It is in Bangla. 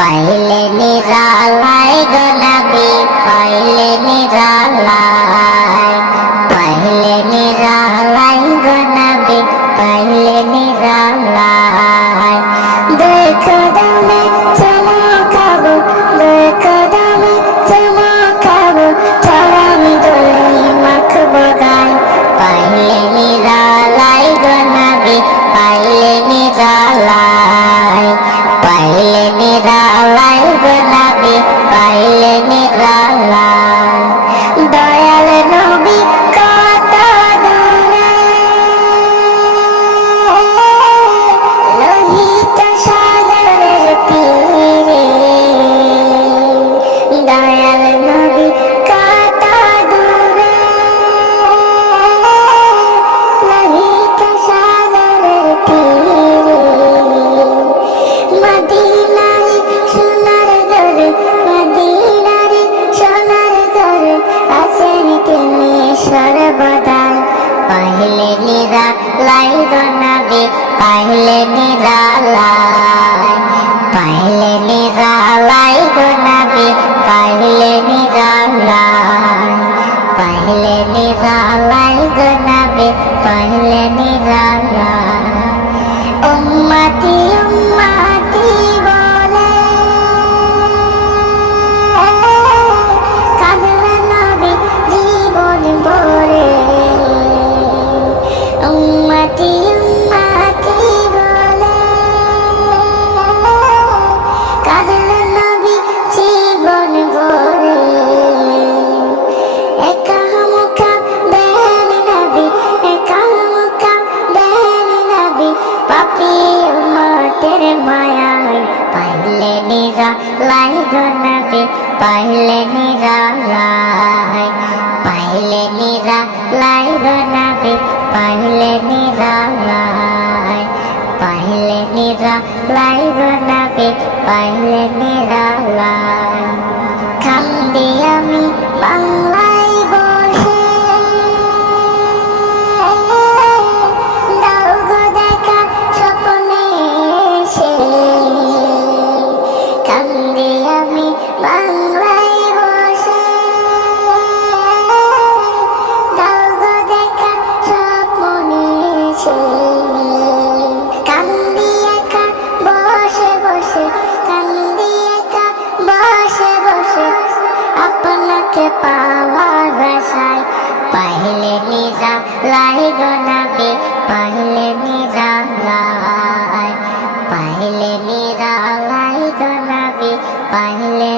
পাইলে নিরালাই গো নবী পাইলে নিরালাই পাইলে নিরালাই গো নবী পাইলে নিরালাই দেখো দমে চমকাবো দেখো দমে চমকাবো চরণ ধুলি মাখবো গায় পাইলে নিরালাই গো নবী পাইলে নিরালাই পাইলে নিরালাই গো নবী পাইলে নিরালাই দয়াল নবী কত দূরে লোহিত সাগরের তীরে দয়াল নবী কত দূরে লোহিত সাগরের তীরে মদিনারে সোনার ঘরে মদিনারে সোনার ঘরে আছেন তিনি সর্বদাই পাইলে নিরালাই গো নবী পাইলে নিরালাই পাইলে নিরালাই গো নবী পাইলে নিরালাই পাইলে নিরালাই গো নবী পাইলে নিরালাই উম্মতি উম্মতি বলে কাঁদবে নবী জীবন ভরে উম্মতি উম্মতি বলে কাঁদবে নবী জীবন ভরে একা মুখা দেন নবী একা মুখা দেন নবী পাপী উম্মতের মায়ায় পাইলে নিরালাই গো নবী পাইলে নিরালাই পাইলে নিরালাই গো নবী পাইলে নিরালাই পাইলে নিরালাই গো নবী পাইলে নিরালাই কান্দি আমি বাংলায় বসে দাও গো দেখা স্বপ্নে এসে কান্দি আমি বাংলায় বসে দাও গো দেখা স্বপ্নে এসে কান্দি একা বসে বসে কান্দি একা বসে বসে আপনাকে পাওয়ার আশায় পাইলে নিরালাই গো নবী পাইলে নিরালাই পাইলে নিরালাই গো নবী পাইলে